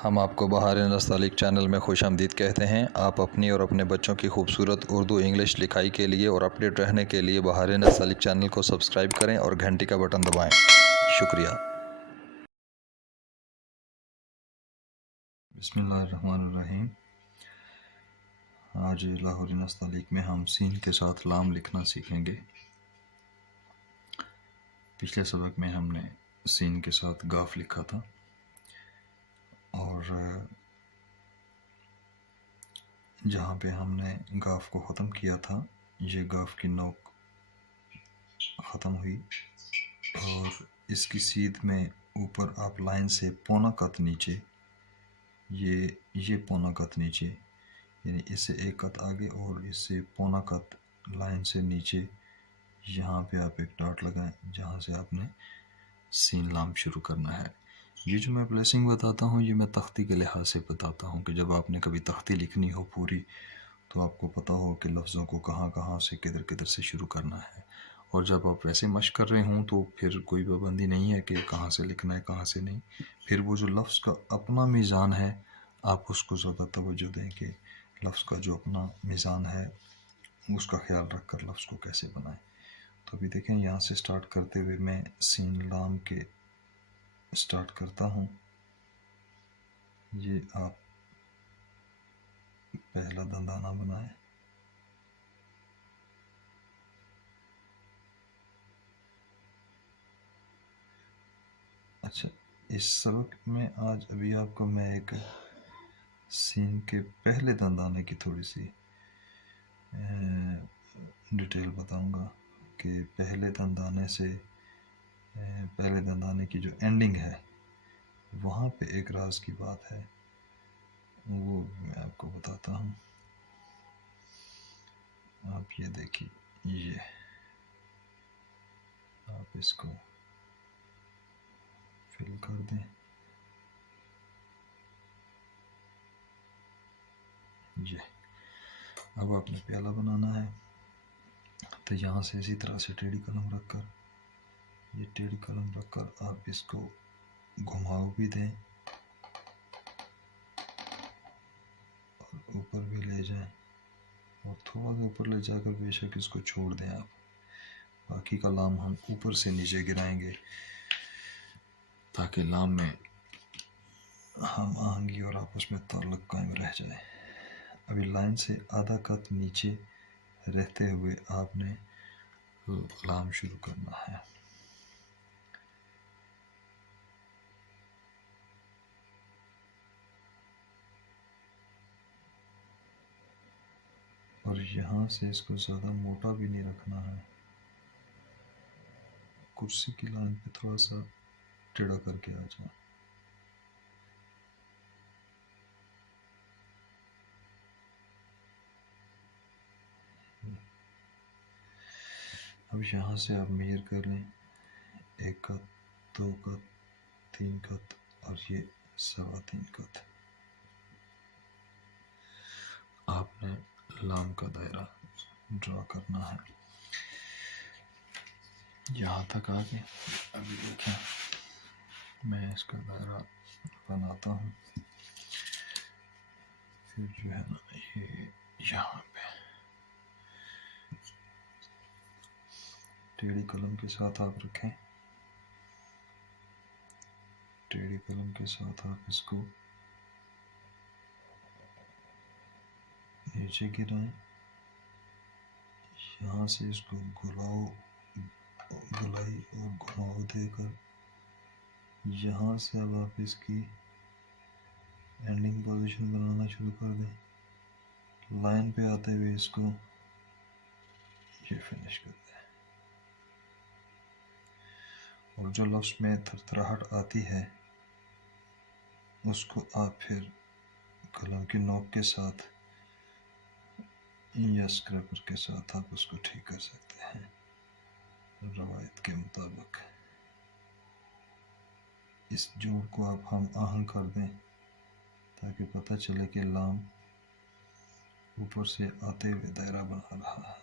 हम आपको बहार नस्तालिक चैनल में खुशामदीद कहते हैं। आप अपनी और अपने बच्चों की खूबसूरत उर्दू इंग्लिश लिखाई के लिए और अपडेट रहने के लिए बहार नस्तालिक चैनल को सब्सक्राइब करें और घंटी का बटन दबाएं। शुक्रिया। बिस्मिल्लाहिर्रहमानिर्रहीम। आज लाहौरी नस्तालिक में हम सीन के साथ लाम लिखना सीखेंगे। पिछले सबक में हमने सीन के साथ गाफ लिखा था और जहाँ पे हमने गाफ को ख़त्म किया था, ये गाफ की नोक ख़त्म हुई और इसकी सीध में ऊपर आप लाइन से पौना कत नीचे, ये पौना कत नीचे, यानी इससे एक कत आगे और इससे पौना कत लाइन से नीचे, यहाँ पे आप एक डॉट लगाएं जहाँ से आपने सीन लाम शुरू करना है। ये जो मैं प्लेसिंग बताता हूँ, ये मैं तख्ती के लिहाज से बताता हूँ कि जब आपने कभी तख्ती लिखनी हो पूरी, तो आपको पता हो कि लफ्ज़ों को कहाँ कहाँ से किधर किधर से शुरू करना है। और जब आप वैसे मशक कर रहे हों तो फिर कोई पाबंदी नहीं है कि कहाँ से लिखना है कहाँ से नहीं। फिर वो जो लफ्ज़ का अपना मीज़ान है, आप उसको ज़्यादा तवज्जो दें कि लफ्ज़ का जो अपना मीज़ान है उसका ख्याल रख कर लफ्ज़ को कैसे बनाएं। तो अभी देखें, यहाँ से स्टार्ट करते हुए मैं सीन लाम के स्टार्ट करता हूँ। ये आप पहला दंदाना बनाएं। अच्छा, इस सबक में आज अभी आपको मैं एक सीन के पहले दंदाने की थोड़ी सी डिटेल बताऊंगा कि पहले दंदाने की जो एंडिंग है वहाँ पे एक राज की बात है, वो मैं आपको बताता हूँ। आप ये देखिए, ये आप इसको फिल कर दें। ये अब आपने प्याला बनाना है, तो यहाँ से इसी तरह से टेढ़ी कलम रखकर, ये टेढ़ी कलम रखकर आप इसको घुमाव भी दें और ऊपर भी ले जाएं और थोड़ा सा ऊपर ले जाकर बेशक इसको छोड़ दें आप। बाकी का लाम हम ऊपर से नीचे गिराएंगे ताकि लाम में हम आहंगी और आपस में ताल्लुक़ कायम रह जाए। अभी लाइन से आधा कत नीचे रहते हुए आपने लाम शुरू करना है। और यहाँ से इसको ज़्यादा मोटा भी नहीं रखना है, कुर्सी की लाइन पे थोड़ा सा टेढ़ा करके आ जाए। अब यहाँ से आप मेजर कर लें, 1 कत, 2 कत, 3 कत और ये 3.25 कत। आपने लाम का दायरा ड्रा करना है यहाँ तक आगे। अभी देखें, मैं इसका दायरा बनाता हूँ, फिर जो है ना, ये यहाँ पे टेढ़ी कलम के साथ आप रखें। टेढ़ी कलम के साथ आप इसको नीचे गिराएं, यहाँ से इसको गुलाई और घुमाव देकर यहाँ से अब आप इसकी एंडिंग पोजीशन बनाना शुरू कर दें। लाइन पे आते हुए इसको ये फिनिश कर दें। और जो लफ्ज़ में थरथराहट आती है उसको आप फिर कलम की नोक के साथ या स्क्रैपर के साथ आप उसको ठीक कर सकते हैं रवायत के मुताबिक। इस जोड़ को आप हम आहंग कर दें ताकि पता चले कि लाम ऊपर से आते हुए दायरा बना रहा है।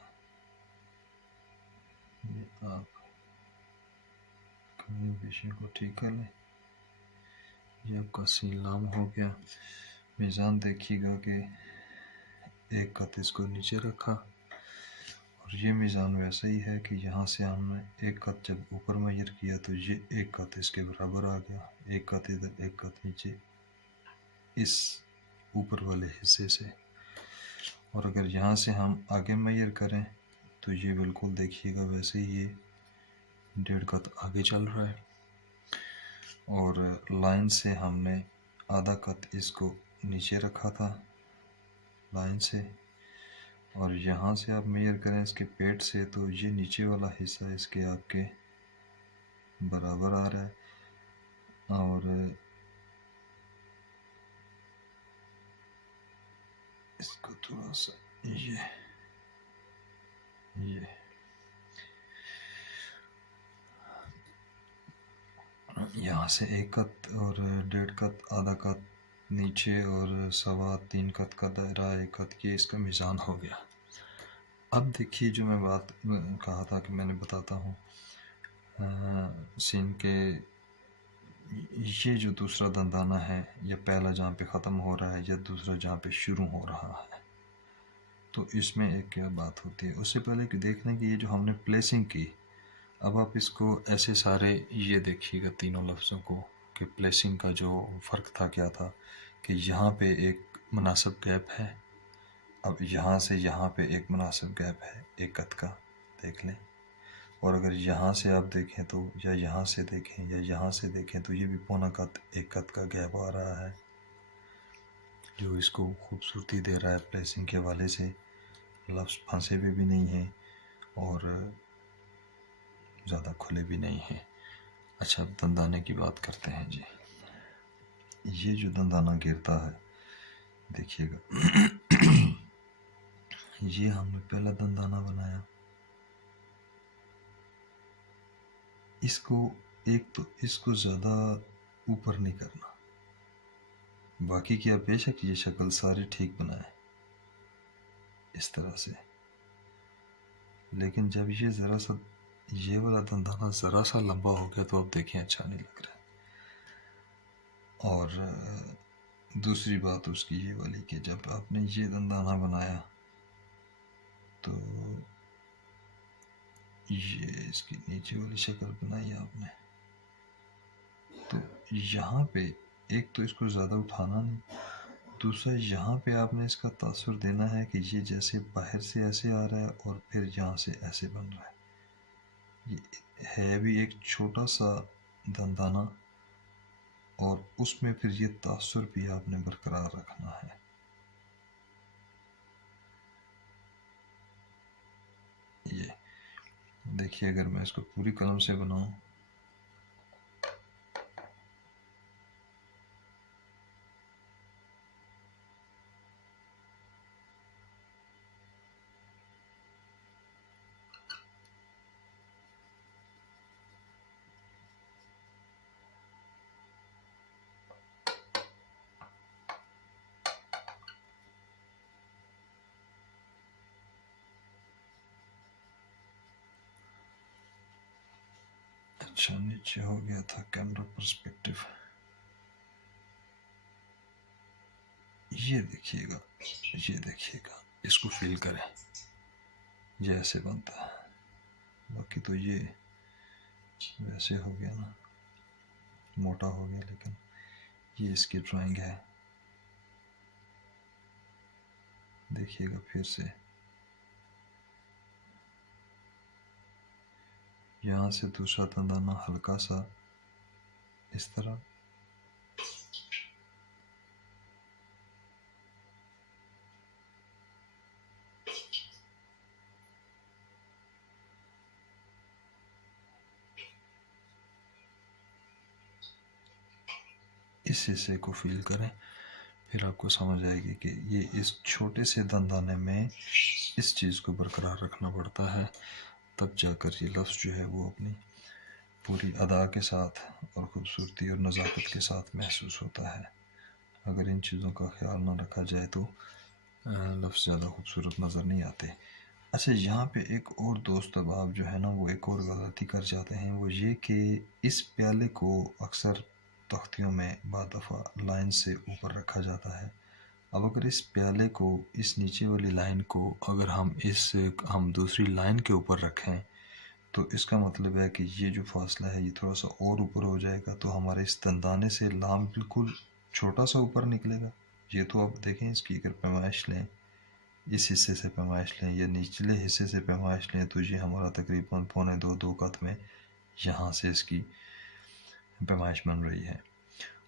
ये आप कमी पेशी को ठीक कर लें। ये आपका सीलाम हो गया। मीज़ान देखिएगा कि एक कत इसको नीचे रखा और ये मीज़ान वैसा ही है कि यहाँ से हमने एक कत जब ऊपर मेजर किया तो ये एक कत इसके बराबर आ गया, एक कत इधर एक कत नीचे इस ऊपर वाले हिस्से से। और अगर यहाँ से हम आगे मेजर करें तो ये बिल्कुल देखिएगा वैसे ही ये 1.5 कत आगे चल रहा है। और लाइन से हमने आधा कत इसको नीचे रखा था लाइन से, और यहाँ से आप मेजर करें इसके पेट से तो ये नीचे वाला हिस्सा इसके आपके बराबर आ रहा है। और इसको थोड़ा सा ये यहाँ से एक कत और 1.5 कत आधा कत नीचे और 3.25 कत का दायरा एक कत की इसका मीज़ान हो गया। अब देखिए जो मैं बात कहा था कि मैंने बताता हूँ सीन के ये जो दूसरा दंदाना है या पहला जहाँ पे ख़त्म हो रहा है या दूसरा जहाँ पे शुरू हो रहा है, तो इसमें एक क्या बात होती है। उससे पहले कि देख लें कि ये जो हमने प्लेसिंग की, अब आप इसको ऐसे सारे ये देखिएगा तीनों लफ्ज़ों को कि प्लेसिंग का जो फ़र्क था क्या था कि यहाँ पे एक मुनासिब गैप है, अब यहाँ से यहाँ पे एक मुनासिब गैप है एक कत का, देख लें। और अगर यहाँ से आप देखें तो या यहाँ से देखें या यहाँ से देखें तो ये भी पौना कत एक कत का गैप आ रहा है जो इसको खूबसूरती दे रहा है। प्लेसिंग के हवाले से लफ्ज़ फंसे हुए भी नहीं हैं और ज़्यादा खुले भी नहीं हैं। अच्छा, अब दंदाने की बात करते हैं जी। ये जो दंदाना गिरता है देखिएगा ये हमने पहला दंदाना बनाया, इसको एक तो इसको ज़्यादा ऊपर नहीं करना, बाकी की आप बेशक ये शक्ल सारी ठीक बनाए इस तरह से, लेकिन जब ये ज़रा सा ये वाला दंदाना ज़रा सा लंबा हो गया तो अब देखें अच्छा नहीं लग रहा। और दूसरी बात उसकी ये वाली कि जब आपने ये दंदाना बनाया तो ये इसकी नीचे वाली शक्ल बनाई आपने, तो यहाँ पे एक तो इसको ज़्यादा उठाना नहीं, दूसरा यहाँ पे आपने इसका तासुर देना है कि ये जैसे बाहर से ऐसे आ रहा है और फिर यहाँ से ऐसे बन रहा है। ये है भी एक छोटा सा दंदाना और उसमें फिर ये तासुर भी आपने बरकरार रखना है। ये देखिए अगर मैं इसको पूरी कलम से बनाऊं अच्छा नीचे हो गया था कैमरा पर्सपेक्टिव। ये देखिएगा इसको फील करें ये ऐसे बनता है, बाकी तो ये वैसे हो गया ना, मोटा हो गया, लेकिन ये इसकी ड्राइंग है। देखिएगा फिर से यहाँ से दूसरा दंदाना हल्का सा इस तरह, इस हिस्से को फील करें, फिर आपको समझ आएगी कि ये इस छोटे से दंदाने में इस चीज़ को बरकरार रखना पड़ता है, तब जाकर ये लफ्ज़ जो है वो अपनी पूरी अदा के साथ और ख़ूबसूरती और नज़ाकत के साथ महसूस होता है। अगर इन चीज़ों का ख्याल ना रखा जाए तो लफ्ज़ ज़्यादा खूबसूरत नज़र नहीं आते। अच्छा, यहाँ पे एक और दोस्त अब आप जो है ना वो एक और गलती कर जाते हैं, वो ये कि इस प्याले को अक्सर तख्तियों में बाद दफ़ा लाइन से ऊपर रखा जाता है। अब अगर इस प्याले को, इस नीचे वाली लाइन को अगर हम दूसरी लाइन के ऊपर रखें तो इसका मतलब है कि ये जो फासला है ये थोड़ा सा और ऊपर हो जाएगा, तो हमारे इस दंदाने से लाम बिल्कुल छोटा सा ऊपर निकलेगा। ये तो आप देखें, इसकी अगर पैमाइश लें, इस हिस्से से पैमाइश लें या निचले हिस्से से पैमाइश लें तो ये हमारा तकरीबन 2.25 कद में यहाँ से इसकी पैमाइश बन रही है।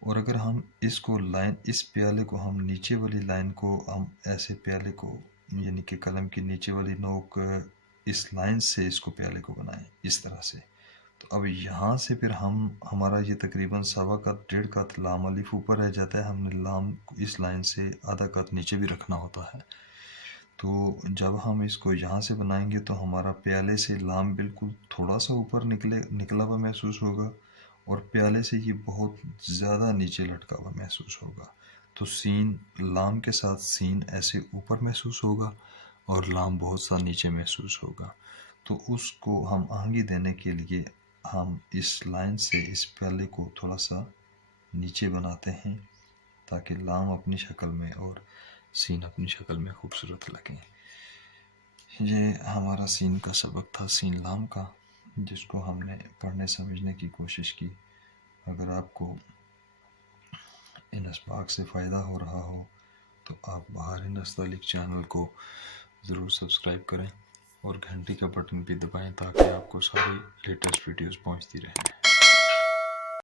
और अगर हम इसको लाइन, इस प्याले को हम नीचे वाली लाइन को हम ऐसे प्याले को यानी कि कलम की नीचे वाली नोक इस लाइन से इसको प्याले को बनाएं इस तरह से, तो अब यहाँ से फिर हमारा ये तकरीबन 1.25 कद 1.5 कद लाम अलिफ ऊपर रह जाता है। हमने लाम इस लाइन से आधा कद नीचे भी रखना होता है। तो जब हम इसको यहाँ से बनाएंगे तो हमारा प्याले से लाम बिल्कुल थोड़ा सा ऊपर निकला हुआ महसूस होगा और प्याले से ये बहुत ज़्यादा नीचे लटका हुआ महसूस होगा। तो सीन, लाम के साथ सीन ऐसे ऊपर महसूस होगा और लाम बहुत सा नीचे महसूस होगा। तो उसको हम आहंगी देने के लिए हम इस लाइन से इस प्याले को थोड़ा सा नीचे बनाते हैं ताकि लाम अपनी शक्ल में और सीन अपनी शक्ल में खूबसूरत लगे। ये हमारा सीन का सबक था, सीन लाम का, जिसको हमने पढ़ने समझने की कोशिश की। अगर आपको इन असबाक से फ़ायदा हो रहा हो तो आप बहार नस्तलिक चैनल को ज़रूर सब्सक्राइब करें और घंटी का बटन भी दबाएं ताकि आपको सारी लेटेस्ट वीडियोस पहुंचती रहें।